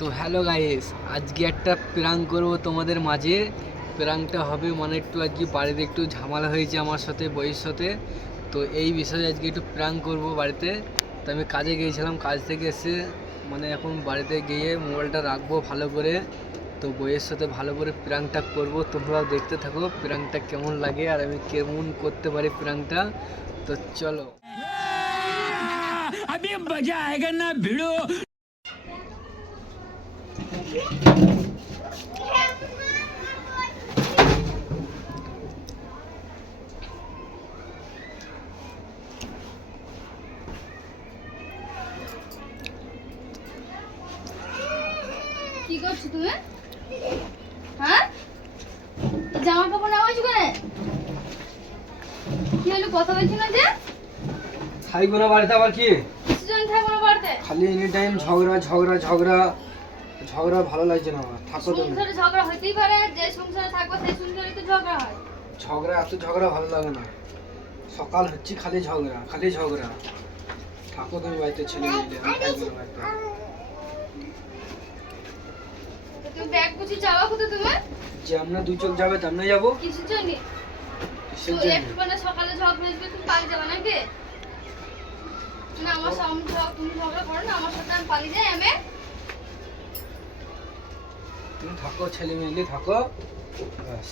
তো hello guys আজকে একটা প্রাঙ্ক করবো তোমাদের মাঝে প্রাঙ্কটা হবে মানে একটু আজকে বাড়িতে একটু ঝামেলা হয়েছে আমার সাথে বইয়ের সাথে তো এই বিষয়ে আজকে একটু প্রাঙ্ক করব বাড়িতে তো আমি কাজে গিয়েছিলাম কাজ থেকে এসে মানে এখন বাড়িতে গিয়ে মোবাইলটা রাখবো ভালো করে তো বইয়ের সাথে ভালো করে প্রাঙ্কটা করব তোমরাও দেখতে থাকো প্রাঙ্কটা কেমন লাগে আর আমি কেমন করতে পারি প্রাঙ্কটা তো চলো अभी मजा आएगा ना भिड़ो কি করছ তুমি? হ্যাঁ? জামা কাপড় নেওয়া হয়েছে কেন কি হলো কথা বলছি না যে? থাকব না বাড়িতে আবার কি? কিছু জন থাকব না বাড়িতে? খালি এনি টাইম ঝগড়া ঝগড়া ঝগড়া। ঝগড়া ভালো লাগছে না আমার থাকো তুমি। সংসারে ঝগড়া হইতেই পারে যে সংসারে থাকব সেই সংসারে তো ঝগড়া হয়। ঝগড়া এত ঝগড়া ভালো লাগে না। সকাল হচ্ছে খালি ঝগড়া খালি ঝগড়া। থাকো তুমি বাড়িতে ছেলে মিলে আমি থাকব না বাড়িতে। তুমি ব্যাগ গুছিয়ে যাওয়া কোথায় তুমি যে আমরা দুই চোখ যাবে তেমনি যাব। একটু মানে সকালে ঝগড়া হয়েছে তুমি পালিয়ে যাবে নাকি? না আমার সামনে তুমি ঝগড়া করো না আমার সাথে আমি পালিয়ে যাই আমি? তুমি থাকো ছেলে মিলে থাকো। ব্যাস।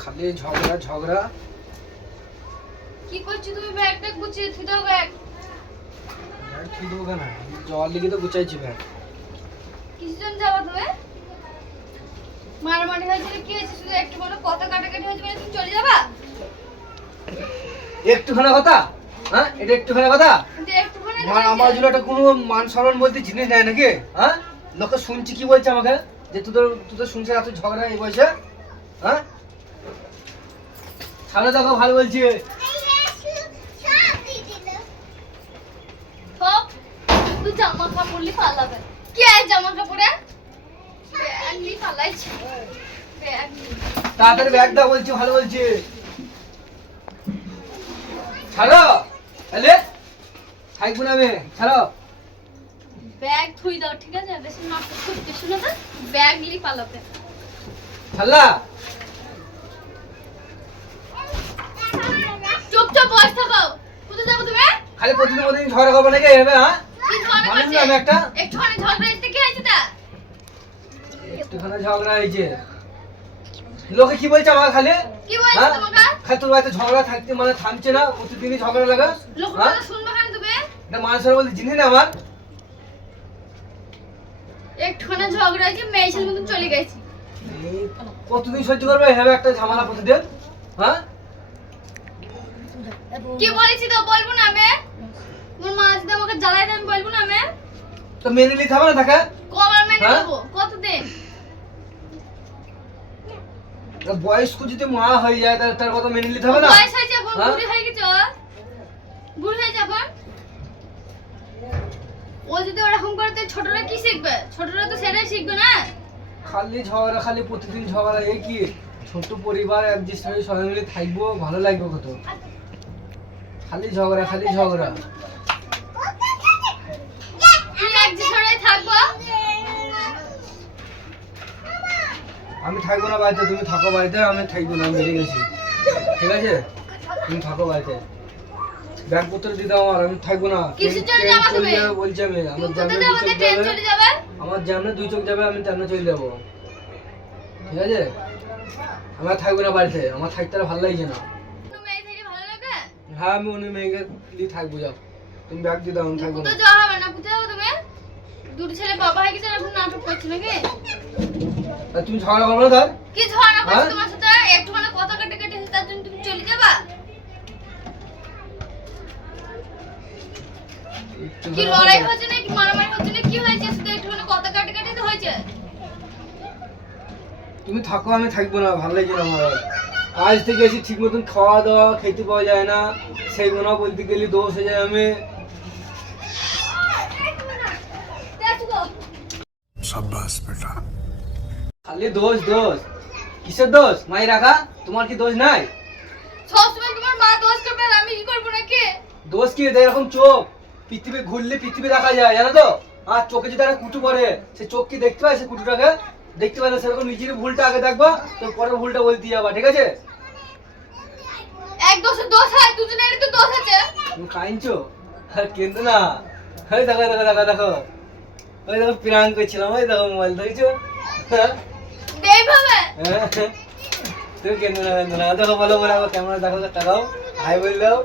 খালি ঝগড়া ঝগড়া। কি করছ তুমি? ব্যাগটা গুছিয়ে থুই দাও ব্যাগ ব্যাগ ঠিক দেবো কেন? জল লিগে তো গুচাইছি ব্যাগ কিছু জন যাবা তুমি? মারামারি হয়েছিল কি হয়েছে? শুধু একটু কোনো কথা কাটাকাটি হয়েছে মানে তুমি চলে যাবা? একটুখানি কথা? হ্যাঁ? এটা একটুখানি কথা? আমার আমার জন্য একটা কোনো মান সম্মান বলতে জিনিস নেই নাকি? হ্যাঁ? লোকে শুনছি কি বলছে আমাকে? যে তোদের তোদের শুনছে এত ঝগড়া এই বয়সে? হ্যাঁ? সামনে দেখো ভালো বলছি। সব শুধু জামা কাপড় পালাবে। কি জামা কাপড়ে? পালাইছে। তাড়াতাড়ি ব্যাগ দাও বলছি ভালো বলছি। ছাড়ো তাহলে? থাকব না আমি ছাড়ো। ব্যাগ দাও ঠিক আছে? বেশি নাটক করতে শুনো তো ব্যাগ লি পালাবে। চুপচাপ বসে থাকো। কোথায় যাব তুমি? খালি প্রতিদিন প্রতিদিন ঝগড়া করব নাকি এভাবে হ্যাঁ? মানুষ না আমি একটা। একটুখানি ঝগড়া হয়েছে কি হয়েছে তা। একটুখানি ঝগড়া হয়েছে লোকে কি বলছে আমাকে খালি? কি বলছে হ্যাঁ? তোমাকে? খালি তোর বাড়িতে ঝগড়া থাকতে মানে থামছে না প্রতিদিনই ঝগড়া লাগা লোক হ্যাঁ? শুনবে কেন তুমি? এটা মানুষের বলতে জিনিস না আমার। একটুখানি ঝগড়া হয়েছে মেয়েছের মতন চলে গেছি। কতদিন সহ্য করবে? এভাবে একটা ঝামেলা প্রতিদিন? হ্যাঁ? কি বলেছি তো বলব না আমি তোমার মা যদি আমাকে আমি বলব না আমি তো মেনে নিতে হবে না থাকে কবার মেনে হ্যাঁ? নেব কতদিন? বয়স্ক যদি মা হয়ে যায় তাহলে তার কথা মেনে নিতে হবে না? বয়স হয়েছে হ্যাঁ? হয়ে? বুড়ি হয়েছে এখন ও যদি ওরকম করে তো ছোটরা কি শিখবে? ছোটরা তো সেটাই শিখবে না? খালি ঝগড়া খালি প্রতিদিন ঝগড়া এই কি? ছোট পরিবার অ্যাডজাস্ট হয়ে সবাই মিলে থাকব ভালো লাগবে কত? খালি ঝগড়া খালি ঝগড়া। আমি থাকব না বাড়িতে তুমি থাকো বাড়িতে আমি থাকব না আমি বেরিয়ে গেছি। ঠিক আছে? তুমি থাকো বাড়িতে। ব্যাগপত্র দিতে আমার আমি থাকব না। বলছি আমি। আমার কোথায় দুই চোখ যাবে। আমার যেমন দুই চোখ যাবে আমি তেমন চলে যাব। ঠিক আছে? আমার থাকব না বাড়িতে। আমার থাকতে আর ভালো লাগছে না। হ্যাঁ আমি অন্য মেয়েকে দিয়ে থাকব যাও। তুমি ব্যাগ দিয়ে দাও আমি থাকব না। যাওয়া হবে না কোথায় যাব তুমি? দুটো ছেলে বাবা হয়ে গেছে আর এখন নাটক করছে নাকি? তুমি ঝগড়া করব না তার কি ঝগড়া করছে হ্যাঁ? তোমার সাথে? একটুখানি কথা কাটে কাটে তার জন্য তুমি চলে যাবা? কি লড়াই হচ্ছে মারামারি হচ্ছে কি হয়েছে? শুধু একটুখানি মানে কথা তো হয়েছে। তুমি থাকো আমি থাকব না ভালো লাগে না আমার। কাজ থেকে এসে ঠিক মতন খাওয়া দাওয়া খেতে পাওয়া যায় না। সেই গোনা বলতে গেলে দোষ হয়ে যায় আমি। সাব্বাস বেটা। খালি দোষ দোষ। কিসের দোষ? মাই রাখা তোমার কি দোষ নাই? সবসময় তোমার মা দোষ করবে আমি কি করব নাকি? দোষ কি? এরকম চোখ। পৃথিবী ঘুরলে পৃথিবী দেখা যায় জানো তো? আর চোখে যদি একটা কুটু পড়ে সে চোখ কি দেখতে পায় সে কুটুটাকে? দেখতে পায় না সেরকম নিজের ভুলটা আগে দেখবা তো পরের ভুলটা বলতে যাবা ঠিক আছে? এক দোষে দোষ হয় দুজনের তো দোষ আছে। তুমি কাইনছো আর কিন্তু না। ওই দেখো দেখো দেখো দেখো। ওই দেখো প্রাণ করছিলাম ওই দেখো মোবাইল হ্যাঁ হ্যাঁ? তুমি কেন না কেন না। দেখো বলো বলো ক্যামেরা দেখো টাকাও হাই বল দাও।